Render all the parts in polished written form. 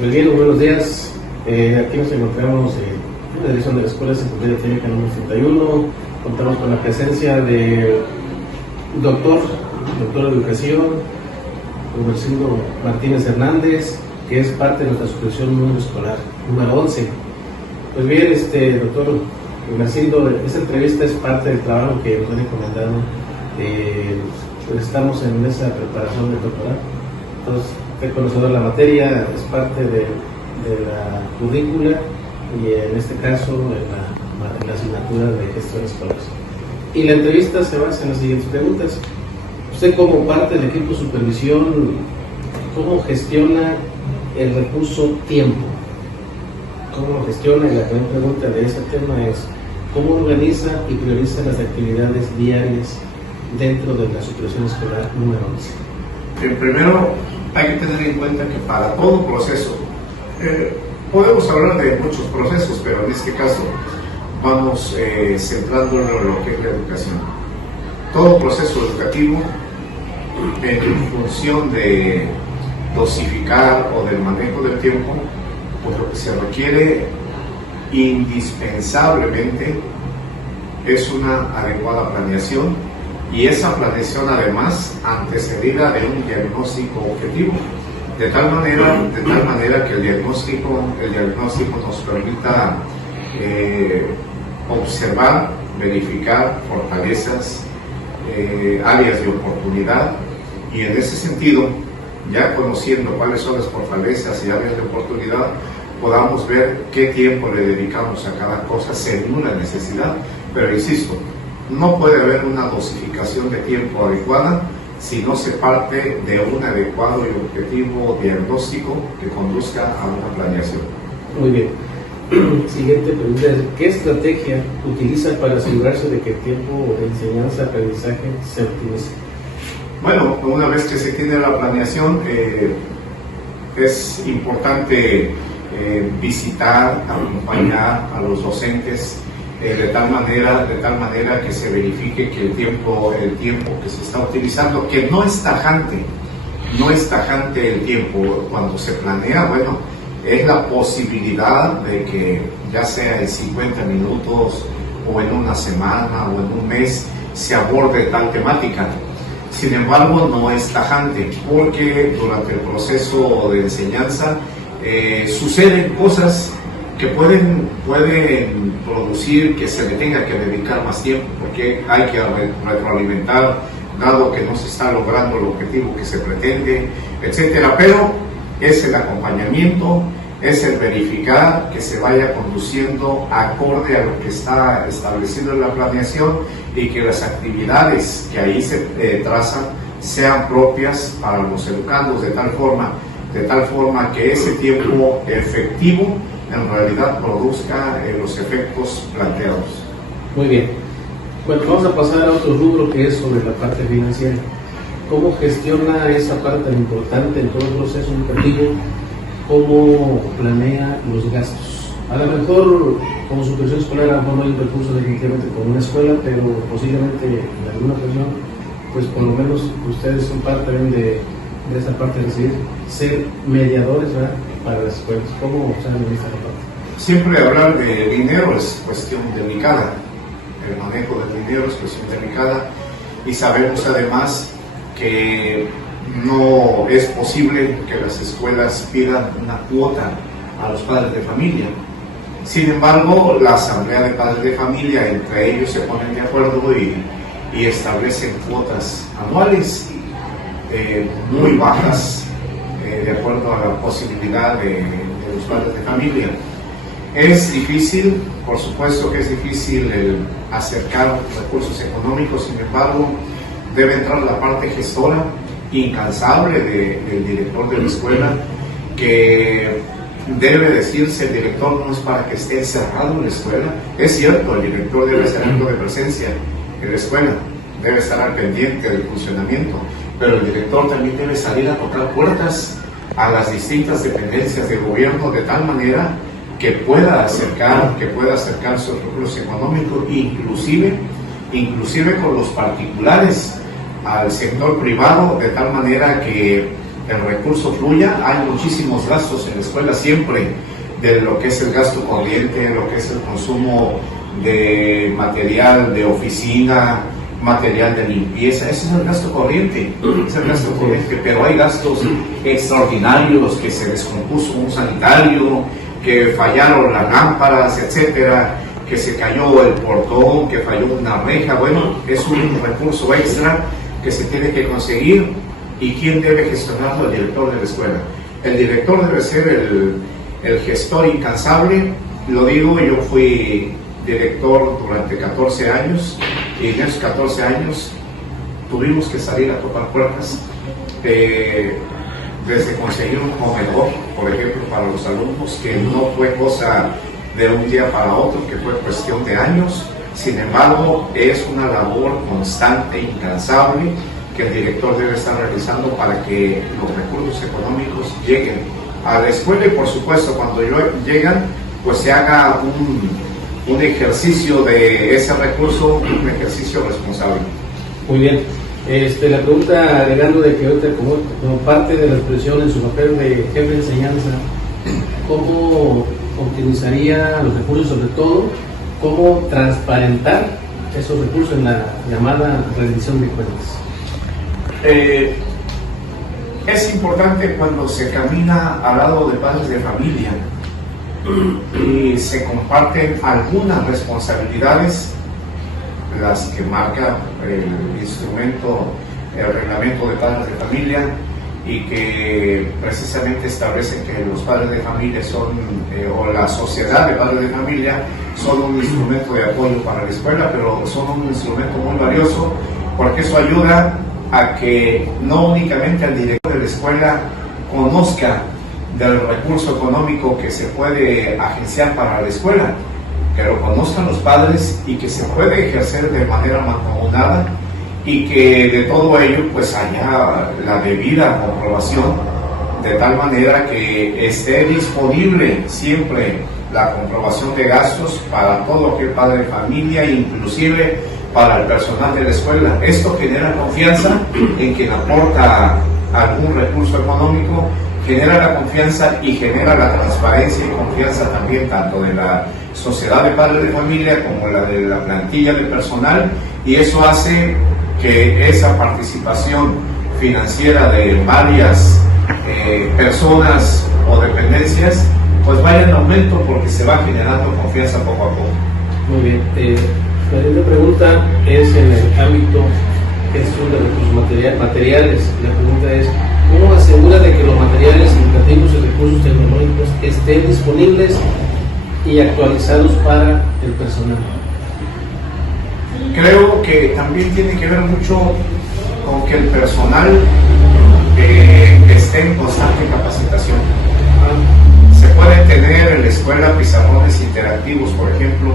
Muy bien, buenos días. Aquí nos encontramos en la dirección de la Escuela Secundaria Técnica número 31. Contamos con la presencia de doctor de Educación, Gumersindo Martínez Hernández, que es parte de nuestra supervisión número escolar, número 11. Pues bien, doctor Gumersindo, esta entrevista es parte del trabajo que nos han encomendado. Pues estamos en esa preparación del doctorado. Entonces, el conocedor de la materia es parte de la currícula y en este caso en la asignatura de gestión escolar. Y la entrevista se basa en las siguientes preguntas. Usted, como parte del equipo de supervisión, ¿cómo gestiona el recurso tiempo? ¿Cómo lo gestiona? Y la primera pregunta de ese tema es ¿cómo organiza y prioriza las actividades diarias dentro de la supervisión escolar número 11? Primero, hay que tener en cuenta que para todo proceso, podemos hablar de muchos procesos, pero en este caso vamos centrándonos en lo que es la educación. Todo proceso educativo, en función de dosificar o del manejo del tiempo, pues lo que se requiere indispensablemente es una adecuada planeación, y esa planeación además antecedida de un diagnóstico objetivo, de tal manera que el diagnóstico nos permita observar, verificar fortalezas, áreas de oportunidad, y en ese sentido, ya conociendo cuáles son las fortalezas y áreas de oportunidad, podamos ver qué tiempo le dedicamos a cada cosa según la necesidad. Pero insisto, no puede haber una dosificación de tiempo adecuada si no se parte de un adecuado y objetivo diagnóstico que conduzca a una planeación. Muy bien. Siguiente pregunta es, ¿qué estrategia utiliza para asegurarse de que el tiempo de enseñanza-aprendizaje se optimice? Bueno, una vez que se tiene la planeación, es importante visitar, acompañar a los docentes de tal manera que se verifique que el tiempo que se está utilizando, que no es tajante el tiempo cuando se planea, bueno, es la posibilidad de que ya sea en 50 minutos o en una semana o en un mes se aborde tal temática. Sin embargo, no es tajante, porque durante el proceso de enseñanza suceden cosas que pueden producir que se le tenga que dedicar más tiempo, porque hay que retroalimentar, dado que no se está logrando el objetivo que se pretende, etcétera. Pero es el acompañamiento, es el verificar que se vaya conduciendo acorde a lo que está establecido en la planeación y que las actividades que ahí se trazan sean propias para los educandos, de tal forma que ese tiempo efectivo en realidad produzca los efectos planteados. Muy bien. Bueno, vamos a pasar a otro rubro que es sobre la parte financiera. ¿Cómo gestiona esa parte tan importante en todo el proceso educativo? ¿Cómo planea los gastos? A lo mejor, como supervisión escolar, a lo mejor no hay un recurso definitivamente como una escuela, pero posiblemente en alguna ocasión, pues por lo menos ustedes son parte también de esa parte de recibir, ser mediadores, ¿verdad?, para las escuelas. ¿Cómo se administra esa parte? Siempre hablar de dinero es cuestión delicada, el manejo del dinero es cuestión delicada, y sabemos además que no es posible que las escuelas pidan una cuota a los padres de familia. Sin embargo, la asamblea de padres de familia, entre ellos se ponen de acuerdo y establecen cuotas anuales muy bajas, de acuerdo a la posibilidad de los padres de familia. Es difícil, por supuesto que es difícil el acercar recursos económicos. Sin embargo, debe entrar la parte gestora incansable del director de la escuela, que debe decirse: el director no es para que esté encerrado en la escuela. Es cierto, el director debe ser acto de presencia en la escuela, debe estar al pendiente del funcionamiento, pero el director también debe salir a tocar puertas a las distintas dependencias del gobierno, de tal manera que pueda acercar sus recursos económicos, inclusive con los particulares, al sector privado, de tal manera que el recurso fluya. Hay muchísimos gastos en la escuela siempre, de lo que es el gasto corriente, lo que es el consumo de material de oficina, material de limpieza. Ese es el gasto corriente, pero hay gastos extraordinarios, que se descompuso un sanitario, que fallaron las lámparas, etcétera, que se cayó el portón, que falló una reja. Bueno, es un recurso extra que se tiene que conseguir. ¿Y quién debe gestionarlo? El director de la escuela. El director debe ser el gestor incansable. Lo digo, yo fui director durante 14 años, y en esos 14 años tuvimos que salir a tocar puertas, desde conseguir un comedor, por ejemplo, para los alumnos, que no fue cosa de un día para otro, que fue cuestión de años. Sin embargo, es una labor constante, incansable, que el director debe estar realizando para que los recursos económicos lleguen a la escuela, y por supuesto cuando llegan, pues se haga un ejercicio de ese recurso, un ejercicio responsable. Muy bien. La pregunta, agregando de que ahorita como parte de la expresión en su papel de jefe de enseñanza, ¿cómo optimizaría los recursos, sobre todo cómo transparentar esos recursos en la llamada rendición de cuentas? Es importante cuando se camina al lado de padres de familia y se comparten algunas responsabilidades, las que marca el instrumento, el reglamento de padres de familia, y que precisamente establecen que los padres de familia son, o la sociedad de padres de familia, son un instrumento de apoyo para la escuela, pero son un instrumento muy valioso, porque eso ayuda a que no únicamente el director de la escuela conozca del recurso económico que se puede agenciar para la escuela, que lo conozcan los padres y que se puede ejercer de manera mancomunada, y que de todo ello pues haya la debida comprobación, de tal manera que esté disponible siempre la comprobación de gastos para todo aquel padre de familia, inclusive para el personal de la escuela. Esto genera confianza en quien aporta algún recurso económico, genera la confianza y genera la transparencia y confianza también tanto de la sociedad de padres de familia como la de la plantilla de personal, y eso hace que esa participación financiera de varias personas o dependencias pues vaya en aumento, porque se va generando confianza poco a poco. Muy bien. La segunda pregunta es en el ámbito gestión de recursos materiales. La pregunta es, ¿cómo asegura de que los materiales educativos y recursos tecnológicos estén disponibles y actualizados para el personal? Creo que también tiene que ver mucho con que el personal esté en constante capacitación. Se pueden tener en la escuela pizarrones interactivos, por ejemplo,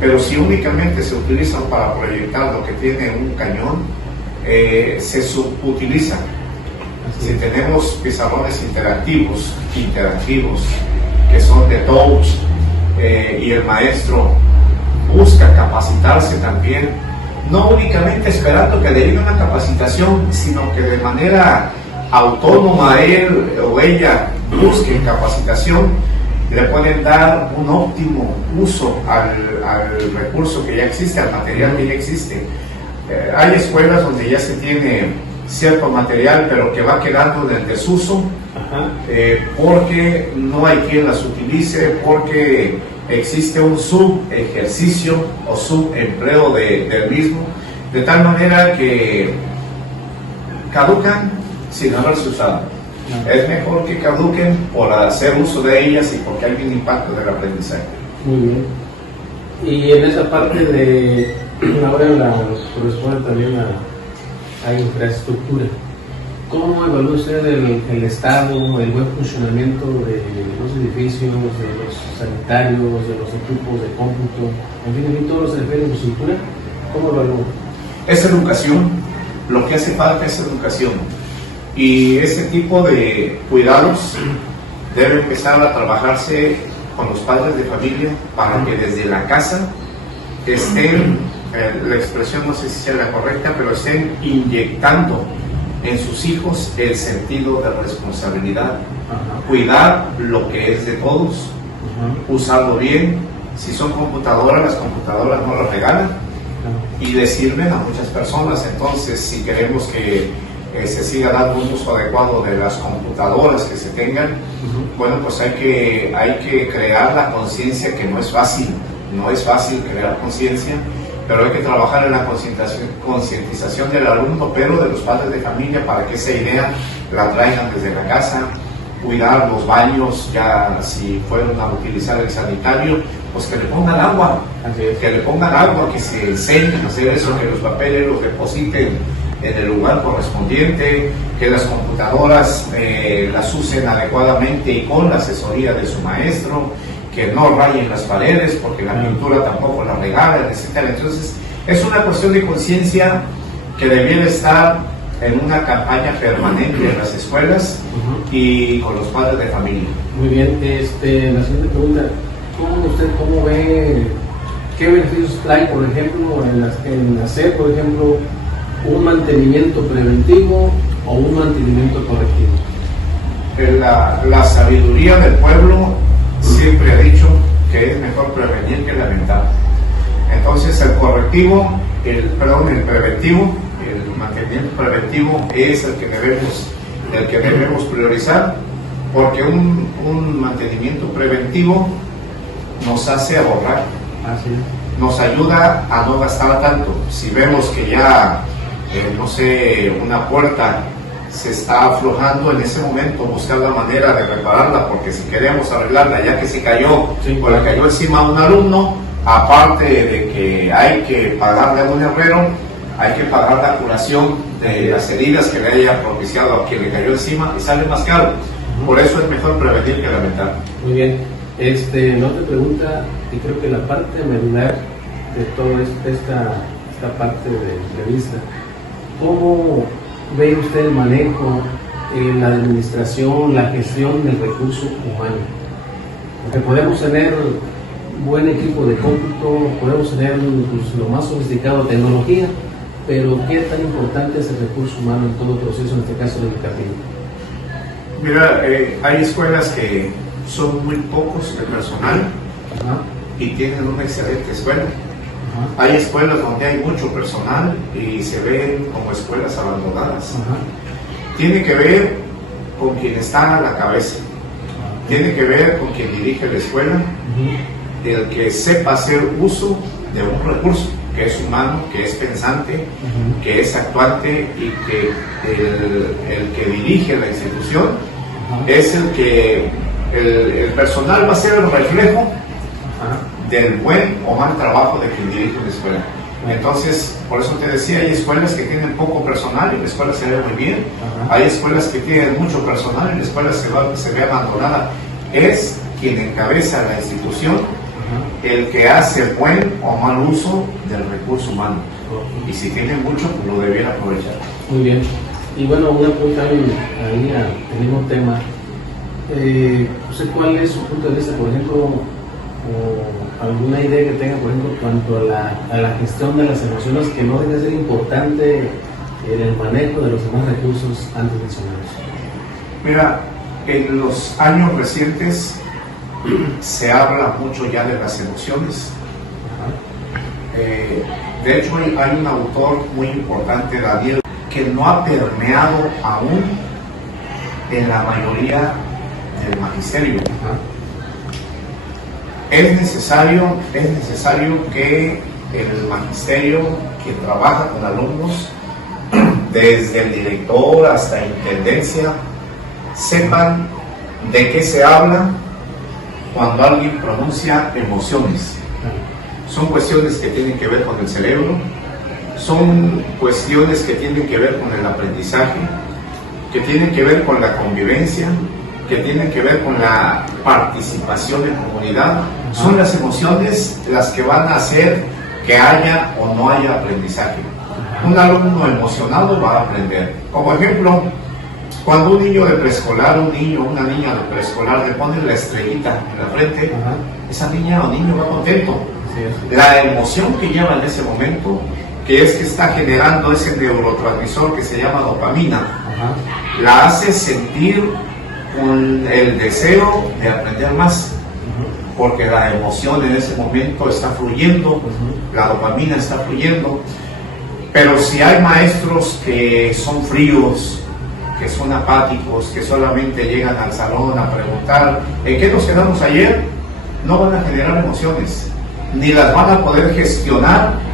pero si únicamente se utilizan para proyectar lo que tiene un cañón, se subutilizan. Si tenemos pizarrones interactivos, que son de touch, y el maestro busca capacitarse también, no únicamente esperando que le llegue una capacitación, sino que de manera autónoma él o ella busque capacitación, le pueden dar un óptimo uso al recurso que ya existe, al material que ya existe. Hay escuelas donde ya se tiene cierto material, pero que va quedando en el desuso, porque no hay quien las utilice, porque existe un subejercicio o subempleo del mismo, de tal manera que caducan sin haberse usado. Es mejor que caduquen por hacer uso de ellas y porque hay un impacto del aprendizaje. Muy bien. Y en esa parte de ahora corresponde también a infraestructura. ¿Cómo evalúa usted el estado, el buen funcionamiento de los edificios, de los sanitarios, de los equipos de cómputo, en fin, todo lo que se refiere a infraestructura? ¿Cómo evalúa? Es educación, lo que hace falta es educación. Y ese tipo de cuidados debe empezar a trabajarse con los padres de familia para que desde la casa estén, la expresión no sé si sea la correcta, pero estén inyectando en sus hijos el sentido de responsabilidad, cuidar lo que es de todos, usarlo bien. Si son computadoras, las computadoras no las regalan y le sirven a muchas personas. Entonces, si queremos que se siga dando un uso adecuado de las computadoras que se tengan, bueno, pues hay que crear la conciencia, que no es fácil crear conciencia, pero hay que trabajar en la concientización del alumno, pero de los padres de familia, para que esa idea la traigan desde la casa. Cuidar los baños, ya si fueron a utilizar el sanitario, pues que le pongan agua, que se enseñen a hacer eso, que los papeles los depositen en el lugar correspondiente, que las computadoras las usen adecuadamente y con la asesoría de su maestro, que no rayen las paredes porque la pintura tampoco la regalan, etc. Entonces es una cuestión de conciencia que debiera estar en una campaña permanente en las escuelas y con los padres de familia. Muy bien, la siguiente pregunta: ¿cómo ve, qué beneficios trae, por ejemplo, en hacer, por ejemplo, un mantenimiento preventivo o un mantenimiento correctivo? La sabiduría del pueblo siempre ha dicho que es mejor prevenir que lamentar. Entonces el mantenimiento preventivo es el que debemos priorizar, porque un mantenimiento preventivo nos hace ahorrar, nos ayuda a no gastar tanto. Si vemos que ya una puerta se está aflojando, en ese momento buscar la manera de repararla, porque si queremos arreglarla ya que se cayó, o le cayó encima a un alumno, aparte de que hay que pagarle a un herrero, hay que pagar la curación de las heridas que le haya propiciado a quien le cayó encima, y sale más caro. Por eso es mejor prevenir que lamentar. Muy bien. No te pregunta, y creo que la parte medular de toda esta parte de entrevista: ¿cómo ve usted el manejo, la administración, la gestión del recurso humano? Porque podemos tener buen equipo de cómputo, podemos tener lo más sofisticado de tecnología, pero ¿qué tan importante es el recurso humano en todo proceso, en este caso educativo? Mira, hay escuelas que son muy pocos de personal y tienen una excelente escuela. Hay escuelas donde hay mucho personal y se ven como escuelas abandonadas. Tiene que ver con quien está a la cabeza, tiene que ver con quien dirige la escuela, el que sepa hacer uso de un recurso que es humano, que es pensante, que es actuante, y que el que dirige la institución es el personal va a ser el reflejo del buen o mal trabajo de quien dirige la escuela. Entonces, por eso te decía, hay escuelas que tienen poco personal y la escuela se ve muy bien. Hay escuelas que tienen mucho personal y la escuela se ve abandonada. Es quien encabeza la institución el que hace buen o mal uso del recurso humano. Y si tiene mucho, pues lo debiera aprovechar. Muy bien. Y bueno, una pregunta ahí al mismo tema. ¿Cuál es su punto de vista, por ejemplo, o alguna idea que tenga, por ejemplo, cuanto a la gestión de las emociones, que no debe ser importante en el manejo de los demás recursos antes mencionados? Mira, en los años recientes se habla mucho ya de las emociones. De hecho, hay un autor muy importante, Daniel, que no ha permeado aún en la mayoría del magisterio. Es necesario que el magisterio, que trabaja con alumnos, desde el director hasta intendencia, sepan de qué se habla cuando alguien pronuncia emociones. Son cuestiones que tienen que ver con el cerebro, son cuestiones que tienen que ver con el aprendizaje, que tienen que ver con la convivencia, que tienen que ver con la participación en comunidad. Son las emociones las que van a hacer que haya o no haya aprendizaje. Un alumno emocionado va a aprender. Como ejemplo, cuando un niño de preescolar, una niña de preescolar le ponen la estrellita en la frente, esa niña o niño va contento. La emoción que lleva en ese momento, que es que está generando ese neurotransmisor que se llama dopamina. Ajá. La hace sentir con el deseo de aprender más, porque la emoción en ese momento está fluyendo, la dopamina está fluyendo. Pero si hay maestros que son fríos, que son apáticos, que solamente llegan al salón a preguntar ¿en qué nos quedamos ayer?, no van a generar emociones, ni las van a poder gestionar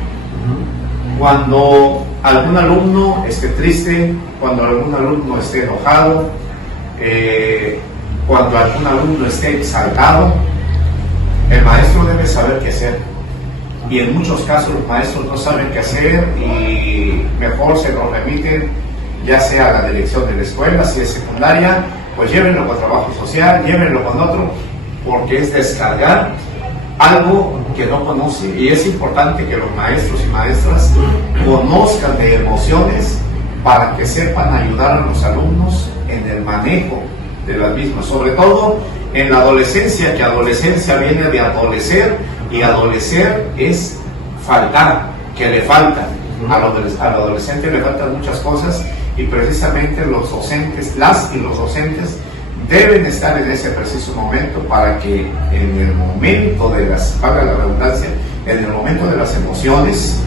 cuando algún alumno esté triste, cuando algún alumno esté enojado, cuando algún alumno esté exaltado. El maestro debe saber qué hacer, y en muchos casos los maestros no saben qué hacer y mejor se lo remiten ya sea a la dirección de la escuela, si es secundaria, pues llévenlo con trabajo social, llévenlo con otro, porque es descargar algo que no conoce. Y es importante que los maestros y maestras conozcan de emociones para que sepan ayudar a los alumnos en el manejo de las mismas, sobre todo en la adolescencia, que adolescencia viene de adolecer, y adolecer es faltar, que le faltan. Al adolescente le faltan muchas cosas, y precisamente los docentes, las y los docentes deben estar en ese preciso momento para que en el momento de las, valga la redundancia, en el momento de las emociones,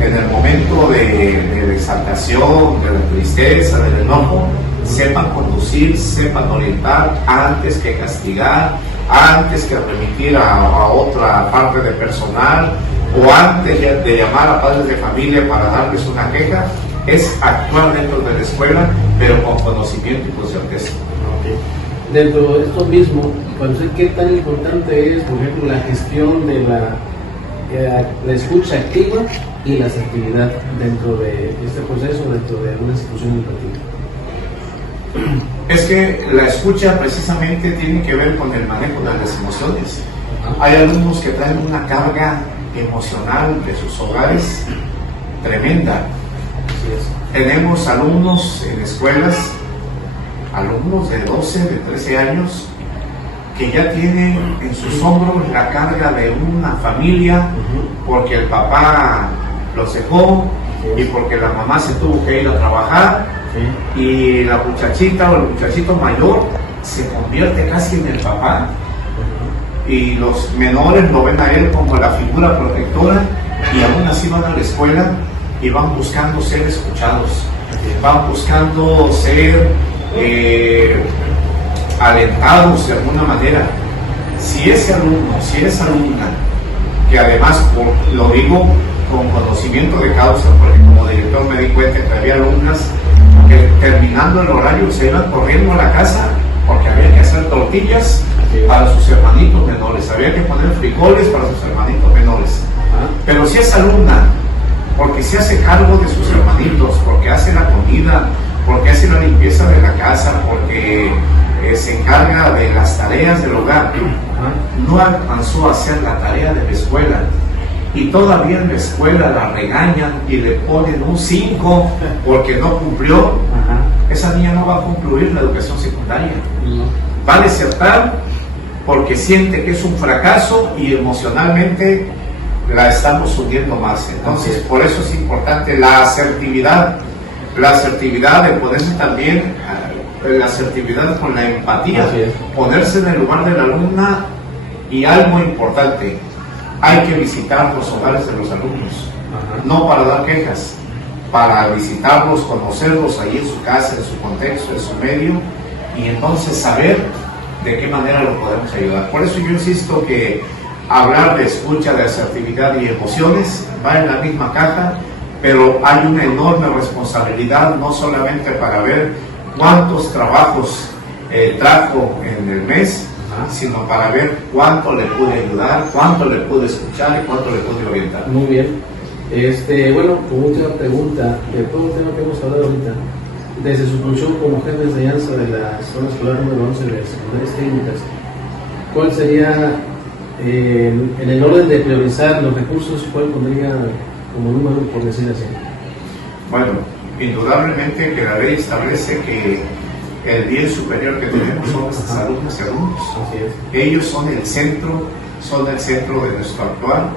en el momento de la exaltación, de la tristeza, del enojo, sepan conducir, sepan orientar antes que castigar, antes que remitir a otra parte de personal, o antes de llamar a padres de familia para darles una queja. Es actuar dentro de la escuela, pero con conocimiento y con certeza. Okay. Dentro de esto mismo, ¿qué tan importante es, por ejemplo, la gestión de la escucha activa y la asertividad dentro de este proceso, dentro de una institución educativa? Es que la escucha precisamente tiene que ver con el manejo de las emociones. Hay alumnos que traen una carga emocional de sus hogares tremenda. Tenemos alumnos en escuelas, alumnos de 12, de 13 años, que ya tienen en sus hombros la carga de una familia, porque el papá los dejó y porque la mamá se tuvo que ir a trabajar, y la muchachita o el muchachito mayor se convierte casi en el papá, y los menores lo ven a él como la figura protectora, y aún así van a la escuela y van buscando ser escuchados, van buscando ser alentados de alguna manera. Si ese alumno, si esa alumna, que además, lo digo con conocimiento de causa, porque como director me di cuenta que había alumnas que terminando el horario se iban corriendo a la casa porque había que hacer tortillas para sus hermanitos menores, había que poner frijoles para sus hermanitos menores. Pero si esa alumna, porque se hace cargo de sus hermanitos, porque hace la comida, porque hace la limpieza de la casa, porque se encarga de las tareas del hogar, no alcanzó a hacer la tarea de la escuela, y todavía en la escuela la regañan y le ponen un 5 porque no cumplió, esa niña no va a concluir la educación secundaria. Va a desertar porque siente que es un fracaso y emocionalmente la estamos hundiendo más. Entonces, por eso es importante la asertividad de ponerse también, la asertividad con la empatía, ponerse en el lugar de la alumna. Y algo importante, hay que visitar los hogares de los alumnos, no para dar quejas, para visitarlos, conocerlos ahí en su casa, en su contexto, en su medio, y entonces saber de qué manera lo podemos ayudar. Por eso yo insisto que hablar de escucha, de asertividad y emociones va en la misma caja, pero hay una enorme responsabilidad, no solamente para ver cuántos trabajos trajo en el mes, sino para ver cuánto le pude ayudar, cuánto le pude escuchar y cuánto le pude orientar. Muy bien. Bueno, como última pregunta, de todo el tema que hemos hablado ahorita, desde su función como jefe de enseñanza de la zona escolar número 11 de secundarias técnicas, ¿cuál sería, en el orden de priorizar los recursos, cuál pondría como número, por decir así? Bueno, indudablemente que la ley establece que el bien superior que tenemos son nuestros alumnos y alumnos. Ellos son el centro de nuestro actuar,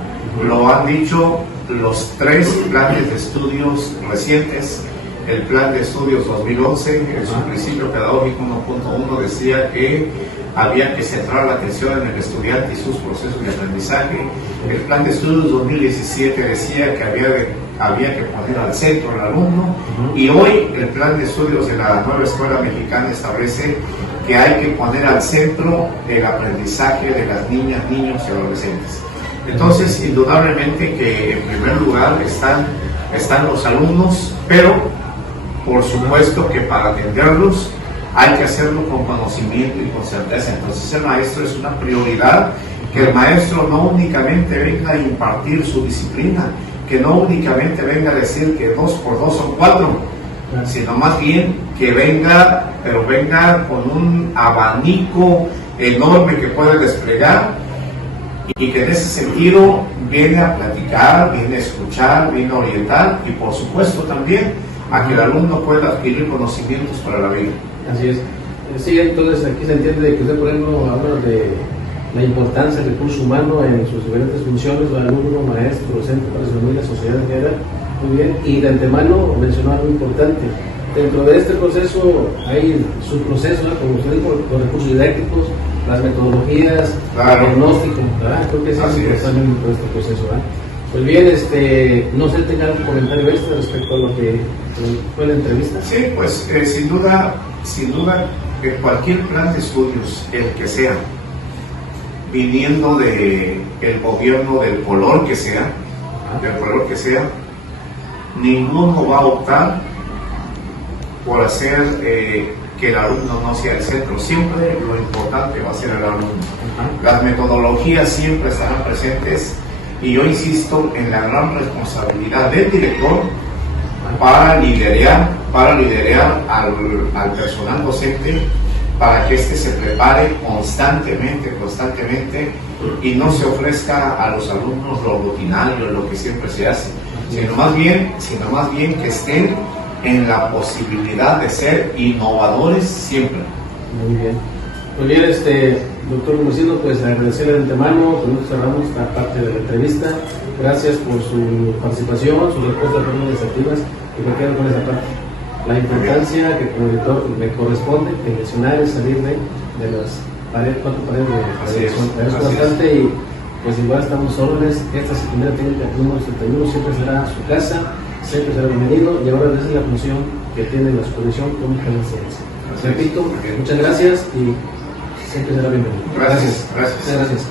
Lo han dicho los 3 planes de estudios recientes. El plan de estudios 2011, en su principio pedagógico 1.1, decía que había que centrar la atención en el estudiante y sus procesos de aprendizaje. El plan de estudios 2017 decía que había que poner al centro al alumno, y hoy el plan de estudios de la nueva escuela mexicana establece que hay que poner al centro el aprendizaje de las niñas, niños y adolescentes. Entonces, indudablemente que en primer lugar están los alumnos, pero por supuesto que para atenderlos hay que hacerlo con conocimiento y con certeza. Entonces el maestro es una prioridad, que el maestro no únicamente venga a impartir su disciplina, que no únicamente venga a decir que 2 por 2 son 4, sino más bien que venga, pero venga con un abanico enorme que puede desplegar, y que en ese sentido viene a platicar, viene a escuchar, viene a orientar, y por supuesto también a que el alumno pueda adquirir conocimientos para la vida. Así es. Sí, entonces aquí se entiende que usted, por ejemplo, habla de la importancia del recurso humano en sus diferentes funciones, alumno, maestro, docente, para su familia, sociedad en general. Muy bien, y de antemano mencionó algo importante. Dentro de este proceso hay su proceso, ¿no? Como usted dijo, los recursos didácticos, las metodologías, el diagnóstico, ¿verdad? Creo que es importante en todo este proceso, ¿verdad? Pues bien, no sé, ¿tenga algún comentario extra respecto a lo que fue la entrevista? Sí, pues sin duda, que cualquier plan de estudios, el que sea, viniendo del gobierno del color que sea, ninguno va a optar por hacer que el alumno no sea el centro. Siempre lo importante va a ser el alumno. Las metodologías siempre estarán presentes, y yo insisto en la gran responsabilidad del director para liderar al personal docente, para que éste se prepare constantemente, y no se ofrezca a los alumnos lo rutinario, lo que siempre se hace, sino más bien que estén en la posibilidad de ser innovadores siempre. Muy bien. Muy bien, doctor Hermosino, pues agradecerle de antemano. Con esto cerramos esta parte de la entrevista. Gracias por su participación, su respuesta a preguntas activas, y me quedo con esa parte. La importancia que como director me corresponde de mencionar es salir de las 4 paredes de la dirección. Es bastante, y pues igual estamos órdenes. Esta secundaria técnica número 71 siempre será su casa, siempre será bienvenido, y ahora esa es la función que tiene la supervisión pública de la ciencia. Repito, muchas gracias y siempre será bienvenido. Gracias. Gracias.